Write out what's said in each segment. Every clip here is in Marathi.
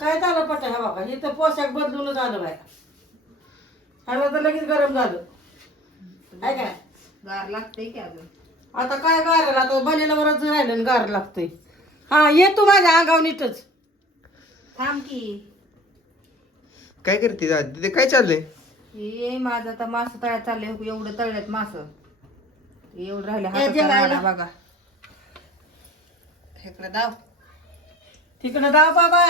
काय झालं पट ह्या बाबा हे तर पोशाख बदलूनच आलं बाय ह्याला तर लगेच गरम झालं. आहे काय गार लागते की अजून आता काय गार आता बनेला बरंच राहिलं गार लागतंय. हा ये तू माझ्या अंगावर नीटच. थांब की. काय करते दादी? ते काय चाललंय? हे माझं आता मास तळ्यात चाललंय. हो, एवढं तळल्यात मास. एवढं राहिले ए, हातात जेवायला. काढा बघा. इकडे दाव. तिकडं दाव बाबा.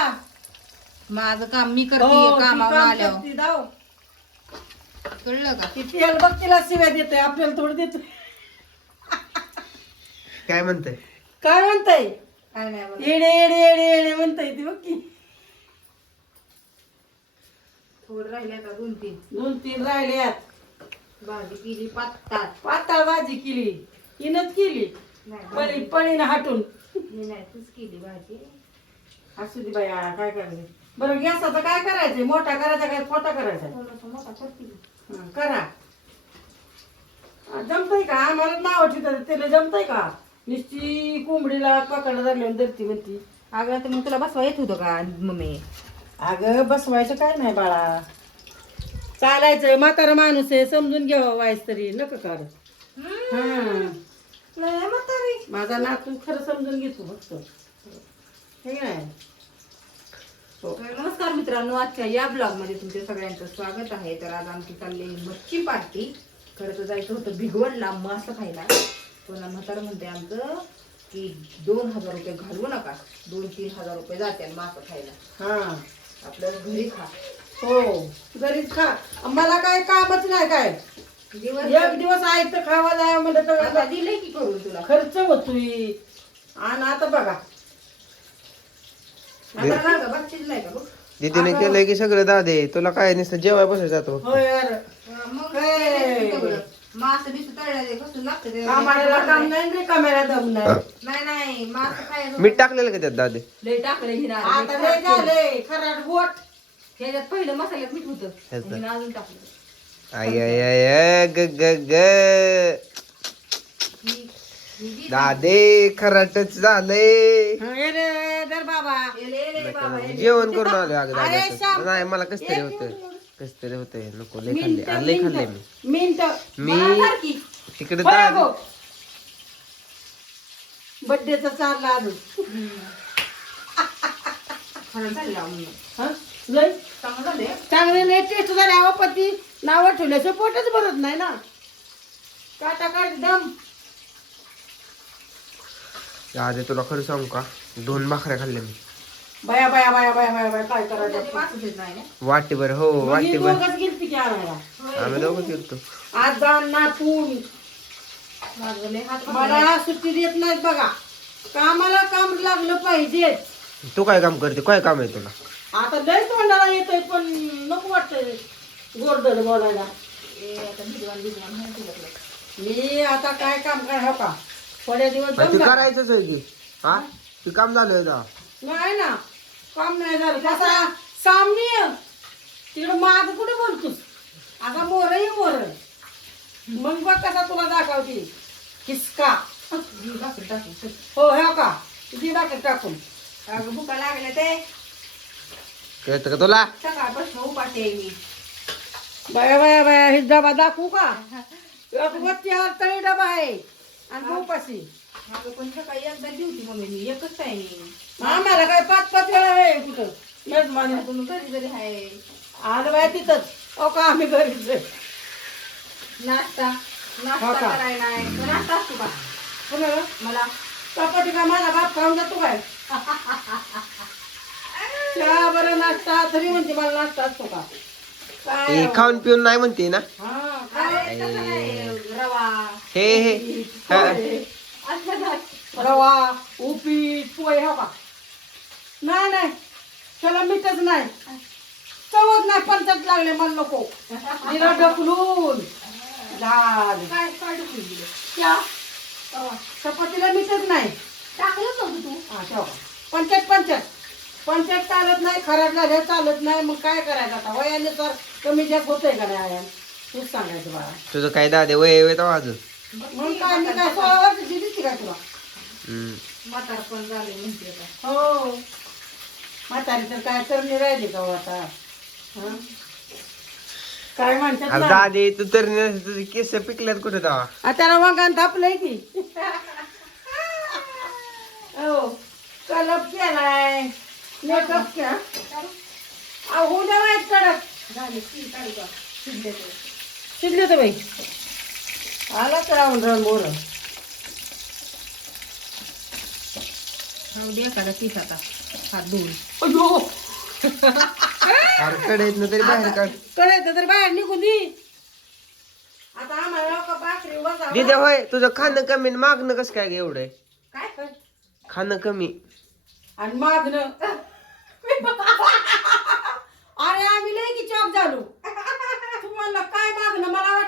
माझं काम मी हो, करते ती कामावर काम आल्यावर. कळलं का? ती तेल बघ तिला शिव्या देतोय आपल्याला थोडं देतोय. काय म्हणताय? काय म्हणताय? काय नाही बघ. येडे येडे येडे येडे म्हणताय ती बघ की. थोडं राहिले आता दोन तीन. दोन तीन राहिल्यात. भाजी केली पात्तात पाताळ भाजी केली. हिनच केली. नाही पळी पळीनं हाटून. मी नाही तूच केली भाजी. असू दे बाया काय करायचं? बरं गॅसाचं काय करायचंय? मोठा करायचा काय छोटा करायचा? थोडंसं मोठा करते हं, करा. जमतय का? आम्हाला नाव ठेवतात त्याला जमतय का? नुसती कोंबडीला पकडा धरली धरती म्हणती. अगं तर मग तुला बसवा येत होतं का मम्मी? अगं बसवायचं काय नाही बाळा. चालायचं म्हातारा माणूस आहे समजून घ्यावा वायस तरी नका कर हं. म्हातारी. माझा नातू खरं समजून घेतो फक्त. हे नाही? हो तर नमस्कार मित्रांनो आजच्या या ब्लॉगमध्ये तुमच्या सगळ्यांचं स्वागत आहे. तर आज आमची चालली मच्छी पार्टी. खरं तर जायचं होतं भिगवणला मासं खायला. पण म्हातारं म्हणते आमचं की दोन हजार रुपये घालवू नका. दोन तीन हजार रुपये जाते मासं खायला. हा. आपलं घरी खा. हो. घरीच खा. मला काय कामच नाही काय. दिवस एक दिवस आहे तर खावा जाय म्हणलं आता तर दिलंय की करून तुला? खर्च होतोय. आणि आता बघा आता नाही का बघतीच नाही का बघ दीदीने केलंय की सगळं दादे तुला काय नुसतं जेवाय बसायचं जातो हो. मासं मीठ टाकलेलं का त्यात दादे आय आय आय, ग ग ग. दादे खराटच झालंय. बाबा. जेवण करून आलो अगं दादा नाही मला कस तरी होतं. कस तरी होतंय. नको लय खाल्ले. मिनट लय खाल्ले मी. मी. तिकडे. बड्डेचा चालला अजून. हं? चांगलं लय टेस्ट झाले आवापती नाव ठेवल्याशिवाय पोटच भरत नाही ना. काटा काट दम. दादे तुला खरं सांगू का? दोन भाकऱ्या खाल्ल्या मी. बाया बाया बाया बाया बाया बाया काय करायचं? नाही ना. हो मग ही वाटीभर. दोघंच गेलती आम्ही आज लय हात मला सुट्टी देत नाहीत बघा. कामाला काम लागलं पाहिजे तू काय काम करते? काय काम आहे तुला? आता लय तोंडाला येतोय पण नको वाटतंय गोरदड बोलायला. नाही. मी आता काय काम हो का थोड्या दिवस पण ते जमलं. करायचंच आहे की. हा? ते काम झालं आहे का? नाही ना काम नाही झालं. कसा सामने तिकडं माझं कुठे बोलतोस? आता मोर आहे मोर. मग बघ कसा तुला दाखवते. किसका. ही टाकून. हो हे का? किती दाखव टाकून. अगं भुका लागल्या ते. कळतं का तुला? सकाळपासून उपाशी आहे मी. बाया बाया बाया हे डबा दाखवू का? वरती तळी डबा आहे. आणि उपाशी अगं पण सकाळी एकदा दिवशी मम्मी मी एकच टाइम आम्हाला काय पाच पाच वेळा आहे कुठं? मेजमानी. तुम्ही घरी घरी आहे. आलं बाय तिथंच. हो का आम्ही घरीच आहे. नाश्ता. हो नाश्ता का? करायला आहे. तर नाश्ता असतो का? कुणाला? मला. चपाती का माझा बाप खाऊन जातो काय? चहा बरं नाश्ता? तरी म्हणते मला नाश्ता असतो का? हे खाऊन पिऊन नाही म्हणते ना? हा हे हे. हा. रवा उपीट पोहे हो का नाही नाही. त्याला मीठच नाही. चवच नाही. पंचायत लागले मला नको. तिला ढकलून. काय काय टाकून दिलं? त्या चपातीला मीठच नाही. टाकलं नव्हतं तू. हा पंचायत. पंचायत पंचायत चालत नाही खराब झाले चालत नाही मग काय करायचं आता? वयाने तर कमी जास्त होतंय का नाही आयान? तूच सांगायचं बाळा. तुझं काय दादे वय वय तेव्हा अजून? मग काय मी काय सोळा वर्षाची दिसती काय तुला? हम्म. म्हातार पण झाले म्हणते आता. हो. म्हातारी तर काय करणे राहिली का हो आता? हं? काय म्हणतात अरे ना? दादे तू तर नाही- तुझे केस पिकल्यात कुठे दावा आ, त्याला वांगान थापलंय की. हो. कलप केलाय. मेकअप क्या? कडक. शिकले तर. बाई. आला तर राहून राहून बोर राहू दे एखादा पीस आता. हात धुवून तरी बाहेर काढ. करायचं तर बाहेर निघून दे. आता आम्हाला का भाकरी वजा दिदे होय तुझं खाणं कमी आणि मागणं कसं काय एवढं? काय? खाणं कमी. आणि मागणं अरे आम्ही लय की चॉक झालो तुम्हाला काय मागणं मला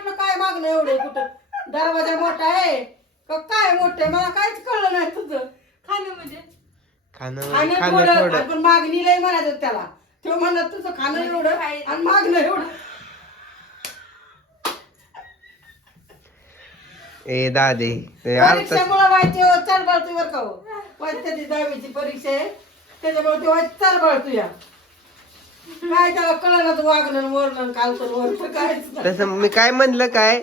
काय मागणं एवढे कुठं? दरवाजा मोठा आहे. का काय मोठं आहे? मला काहीच कळलं नाही तुझं. खाणं म्हणजे? खाणं खाणं खाणं थोडं. थोडं. आपण मागणी लय म्हणायचं त्याला. तो म्हणत तुझं खाणं एवढं आणि मागणं एवढं. ए दादे ते अर्थ परीक्षेमुळे व्हायचे चार बाळतू बर का हो? पद्धती दहावीची परीक्षा आहे? त्याच्यामुळे ते व्हायचं चार बाळतू या काय त्याला कळलं वागणं वरण कालतं वरण कायच नाही. तसं मी काय म्हणलं काय?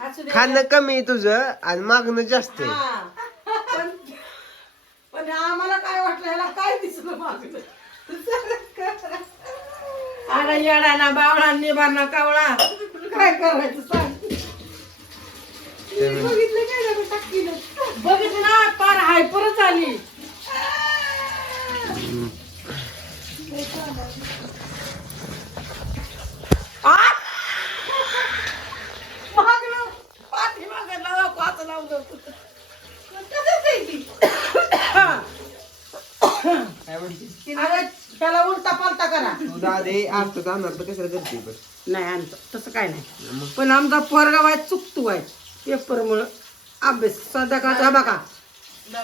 असू दे. खाणं कमी आहे तुझं आणि मागणं जास्त आहे. हा. पण पण आम्हाला काय वाटलं याला काय दिसलं मागणं? अरे येडा ना बावळा निबार कावळा. काय करायचं सांग. बघितलं काय ना टाकीनं बघितलं ना पार हायपरच आली. त्याला उलटा पालटा करा. तर कशाला पण? नाही आणतो तसं काय नाही. पण आमचा पोरगा वाय चुकतो आहे पेपर मुळे अभ्यास संध्याकाळचा बघा.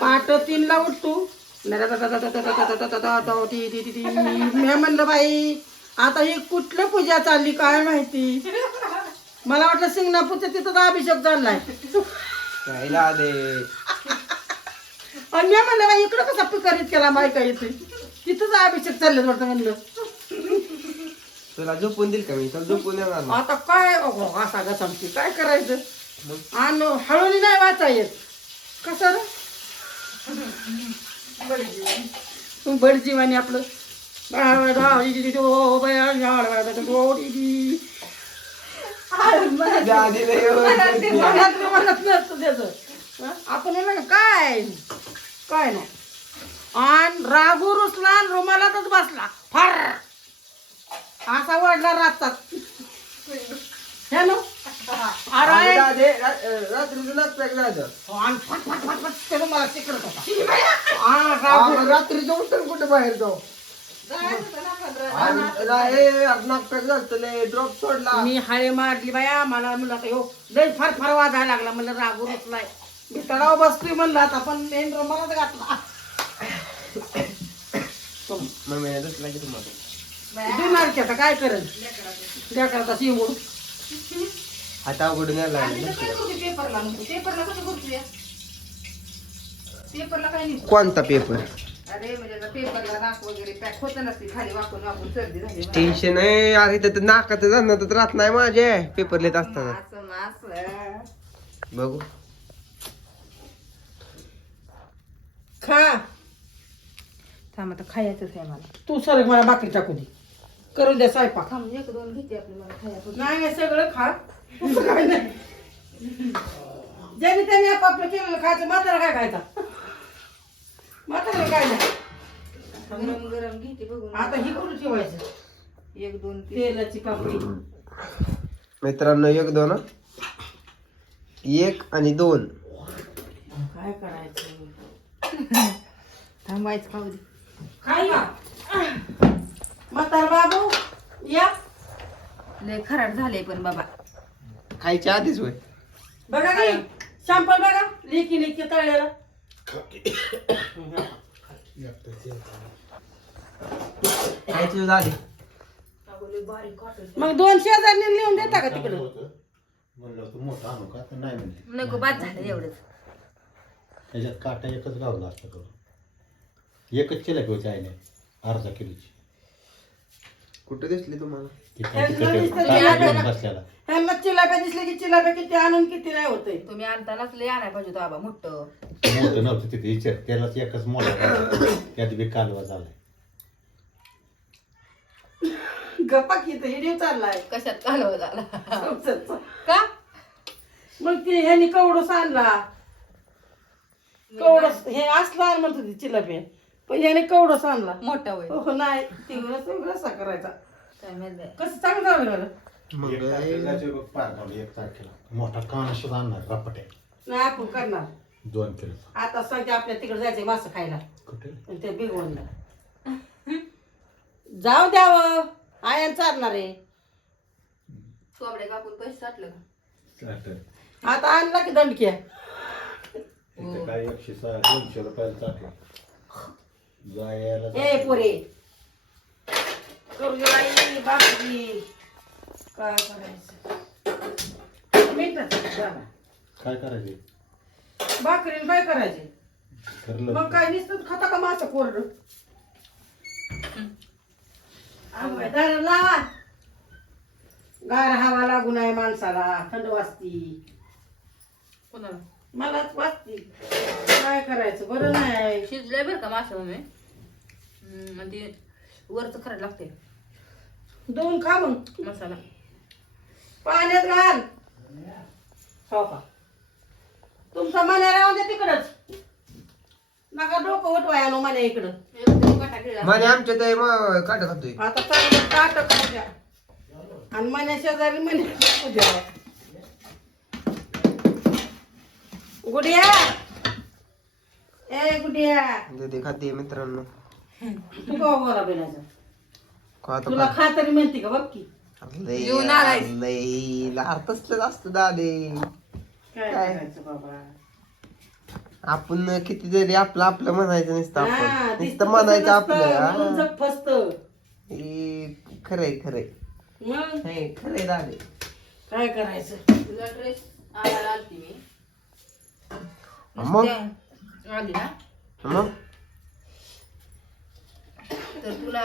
पाठ तीनला उठतो. मी म्हणलं बाई आता ही कुठलं पूजा चालली काय माहिती? मला वाटलं सिंगणापूरच्या तिथं अभिषेक काय आणि मी म्हणलं बाई इकडं कसा पिकारीत केला बायका येते तिथंच अभिषेक चालले वाटतं म्हणलं. तुला झोपून देईल का मी? तुला झोपून आता काय अगो असा गसामची काय करायचं? आणि हळूनी नाही वाचा येत. कसं रे बडजीवानी आपलं. आपण हे? ना काय? काय नाही. आणि रागू रुसला आणि रुमालातच बसला. फार. असा वडला राहतात हे आणि अरे दादे रा- अं, रात्रीचं नाक पॅक झालं आणि फट फट फट फट ते रुमाला चिकरत होता. हा, रागू आपण रात्रीचं उठून कुठे बाहेर जाऊ? ड्रॉप सोडला. मी हाळे मारली बाया. मला म्हणलं आता ह्यो लय फार फार वाजायला लागला. म्हणलं रागू रुसलाय मी तडाव बसतोय म्हणलं आता पण मेन रुमालाच घातला. मम्मीने दुसला की तुम्हाला काय करेल? त्या करता शिवून लागले पेपरला काय नाही कोणता पेपर अरे म्हणजे आता पेपरला नाक वगैरे पॅक होतं नसते खाली वाकून वाकून सर्दी झाली टेन्शन आहे. अरे तर नाकात जाणार तर राहत नाही माझे. पेपर लिहित असताना. बघू. खा. थांब आता खायचंच आहे मला. तू सर मला भाकरी टाकू दे. करून द्या स्वयंपाक. थांब एक दोन घेते आपली मला खायचं नाही नाही सगळं खा. तसं काय नाही. ज्याने त्याने आपापलं केलेलं खायचं म्हातारा काय खायचा? म्हातारा काय नाही. गरम गरम घेते बघून. आता ही कुठं ठेवायचं? एक दोन तीन. तेलाची पापडी मित्रांनो एक दोन हं. एक आणि दोन. काय करायचं? थांबायचं खाऊ दे. का म्हातारा बाबू या. लय खराट झाले पण बाबा. खायच्या आधीच होय. बघा काही शॅम्पल बघा. लेकी लेकी तळलेला खायची आधी मग दोन शेजारने लिहून देता का तिकडं? म्हणलं तू मोठा आणू का तर नाही म्हणले नको बाद झालं एवढंच. त्याच्यात काटा एकच गावला असता करून. एकच केला किंवा आईने अर्धा किलोची कुठे दिसली तुम्हाला ती हे काय तिथं नवीन ते तरी आता- घेऊन बसलेला ह्यांना चिलाप्या दिसले की चिलाप्या किती आणून किती नाही होते तुम्ही आणतानाच लय आणाय पाहिजे होतं आबा मोठं. मोठं नव्हतं तिथे विचार त्यालाच एकच मोठा. त्यात बी कालवा झालाय. गप्पा किती हिडिओ चाललाय. कशात कालवा झाला. का? मग ते ह्यानी कवडस आणला कवडस हे असला म्हणत होती चिलापी पण ह्याने कवडस आणला. मोठा होईल. हो नाही ती रसा करायचा. काय माहीत बाई. कसं चांगलं झालं बरं? मग एक तारखेला जायचं बघ पार गावला, एक तारखेला. मोठा काना सुद्धा आणणार रपट्या नाही आपण करणार. दोन किलोचा आता सध्या आपल्या तिकडे जायचंय मासं खायला. कुठे? आणि ते बिघवणला जाऊ द्यावं आयन चालणार आहे. कोंबड्या कापून पैसे साठलं का. आता आणला की दंडक्या इथं काय एकशे सहा दोनशे रुपयाला जायला ए पोरे. करू बापरी काय करायचं? झाला. काय करायचे? भाकरीला काय करायचे? ठरलं. मग काय नुसतं खाता का मासं कोरड? दार लावा गार हवा लागू नये माणसाला. थंड वाजती. कोणाला? मलाच वाजती काय करायचं? बरं नाही. शिजलंय बरं का मासं मम्मी? हम्म, आणि ते वरच खरं लागते दोन खा मग मसाला. पाण्यात घाल. हो का? तुमचा मन्या राहून दे तिकडच. नका डोकं उठवाय आणू मन्या इकडं. एक तो काटा गिळला. म्हणे आमच्या ते काट खातोय. आता चांगलं ताट खाऊ द्या. आणि मन्या शेजारी मन्या गुडिया. ए गुडिया. ते खाते मित्रांनो. तू का बोला बिनाचा. खातो तुला खा तरी म्हणते का बघ की? आलाय. लहान तसलंच असतं दादे. काय काय? करायचं बाबा? आपण किती जरी आपलं आपलं म्हणायचं नसतं हा, आपण. नुसतं म्हणायचं आपलं म्हणून हा. जग फसतं. हे खरंय खरंय. मग? हे खरंय दादे. काय करायचं? तुला ड्रेस आलती मी. मग? नुसत्या आली ना? मग? तर तुला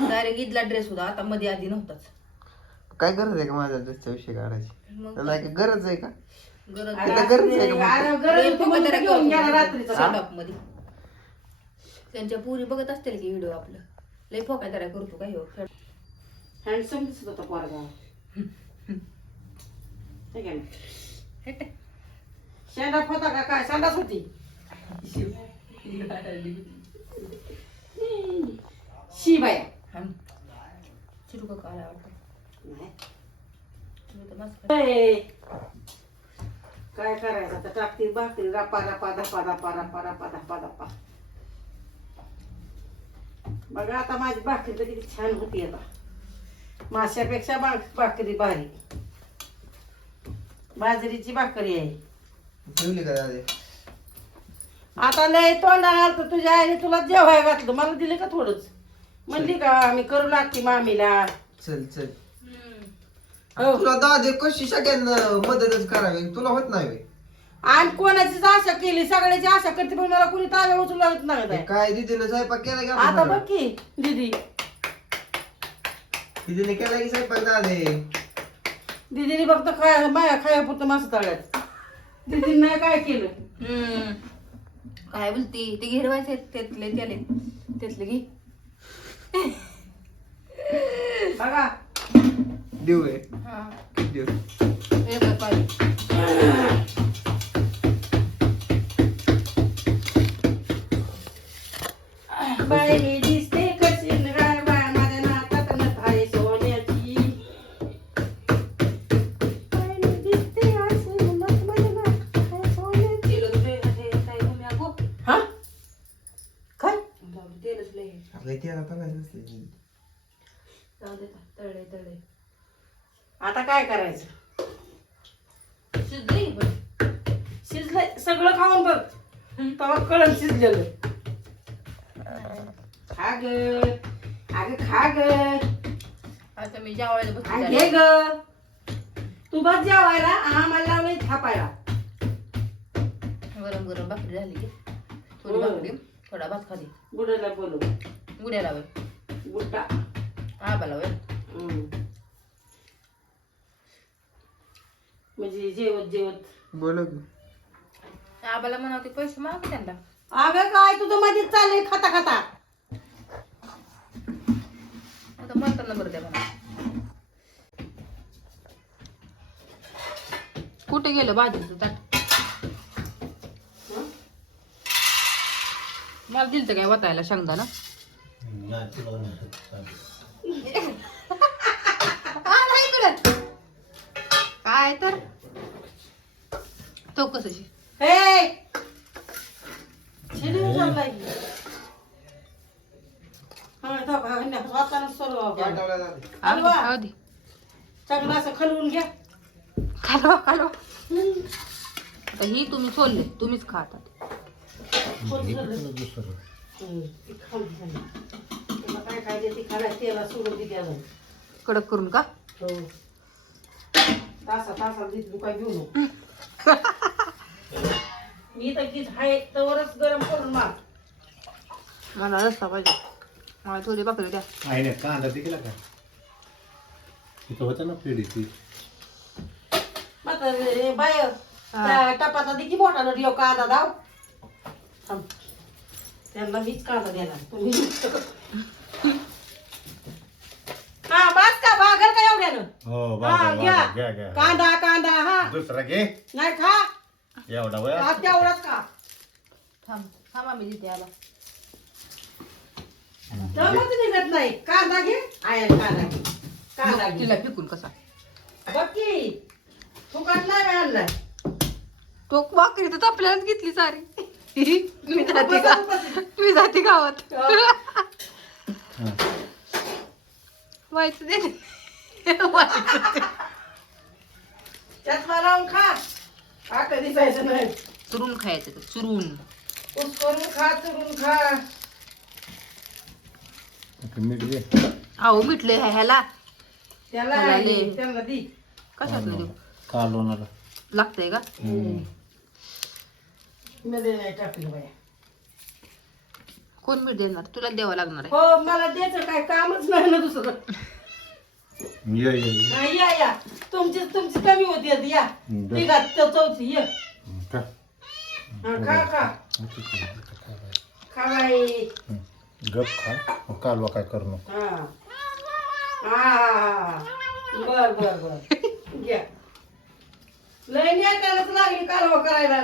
डायरेक्ट ईदला ड्रेस होता आता मध्ये आधी नव्हताच. काय गरज आहे का माझ्या ड्रेसचा विषय काढायची? मग? नाही का? गरज आहे का गरज आहे का तर घेऊन गेला रात्रीचा. सेटअपमध्ये त्यांच्या पुरी बघत असतील की व्हिडिओ आपलं. लय फोका जरा करतो काय हो? हँडसम दिसत होता पोरगा. ठीक आहे ना हेट. शेंडा होता का काय? संडास होती शी बाया. चिरू का काय करायचं आता? टाकतील भाकरी रपा रपा धपा धपा रपा रपा धपा धपा. बघा आता माझी भाकरी तर किती छान होती आता. माशापेक्षा भाकरी भारी. बाजरीची भाकरी आहे. ठेवली का दादे? आता लय तोंडाला आलं तर तुझ्या आईने तुला जेवाय घातलं. मला दिले का थोडंच? म्हणली का मी करू लागते मामीला. चल चल. हो. तुला दादे कशी सगळ्यांना मदतच करावी? तुला होत नाही बे. आणि कोणाचीच आशा केली सगळ्याची आशा करते पण मला कुणी ताब्या उचलत नाही हे काय दीदीने स्वयंपाक केला की आता बघ की दीदी. दीदीने केला की स्वयंपाक दादे? दीदीने फक्त खाय माया खाया पुरतं मासं तळ्यात दीदीने काय केलं? हम्म. काय बोलती? ते घेरवायचे त्यातले त्याले त्यातले घे. बघा. देऊ आहे हा. देऊ. वेगळं पाहिजे बाई. मी आता काय करायचं? शिजली पण शिजलंय. सगळं खाऊन बघ. तेव्हा कळण शिजलेलं. खा ग. अगं खा ग. आता मी जेवायला घे ग. तू बस जेवायला. आम्हाला लावलंय थापायला. गरम गरम भाकरी झाली की. थोडी हम्म. भाकरी. थोडा भात खाली. गुडला बोलू गुड्याला वय गुट्टा आबाला वय हम्म. म्हणजे जेवत जेवत. बोला की. आबाला म्हणा ते पैसे माग त्यांना. अगं काय तुझं मध्येच चाललंय खाता खाता. आता नंबर द्या म्हणा. कुठे गेलं भाजीचं ताट? मला दिलं तर काय वतायला शेंगदाणा हा, नाही कळत. काय तर? तो कसाची हे शिडून चाललाय हा तो का हातानं सर्व पाठवला जाते. अरे वा. खाऊ दे चांगलं असं खलवून घ्या. आता ही तुम्ही सोडले तुम्हीच खातात दुसरं हम्म, ती खाऊ दे त्यांना. त्याला काय काय तेला सोडून कडक करून का? हो. तासा तासा काय घेऊ नको मी तर गीत आहे तवरच गरम करून मार. मला रस्ता पाहिजे. मला थोडी भाकरी द्या. आहे ना कांदा ते केला का तिथं होतं ना पिढी ती. रे बाय टपाचा दे की मोठा नडिओ कांदा दाव. थांब. त्यांना मीच कांदा देणार. तुम्ही हा बस का एवढ्यानं? हो हा बाजार, घ्या. बाजार, घ्या घ्या. कांदा कांदा हा. दुसरा घे. नाही खा. एवढा वय हा तेवढाच का थांब थांबा मी देते आला निघत नाही. कांदा घे. आया कांदा घे. कांदा घे. तिला पिकून कसा? बघ की. फुकट नाही तो भाकरी तर आपल्यालाच घेतली सारी. मी जाते का मी जाते गावात. व्हायचं दे. व्हायचं. चष्मा लावून खा. आकडे दिसायचं नाही. चुरून खायचं ते, चुरून. ऊस करून खा चुरून खा. मीठ अहो मिटले ह्याला. त्याला मला दी. कशातलं देऊ? कालवणाला लागतंय का? मध्ये नाही टाकलं बाया कोण मीठ देणार? तुला द्यावं लागणार आहे. हो मला द्यायचं काय? कामच नाही ना दुसरं. ये ये ये. नाही, या या. तुमची तुमची कमी होती या. हम्म, ती घात चौथी ये. का? हा, खा खा. खा बाई. हं. गप खा. मग कालवा काय करू नको. हा. बर बर बर. घ्या. लय न्यायला लागली कालवा करायला.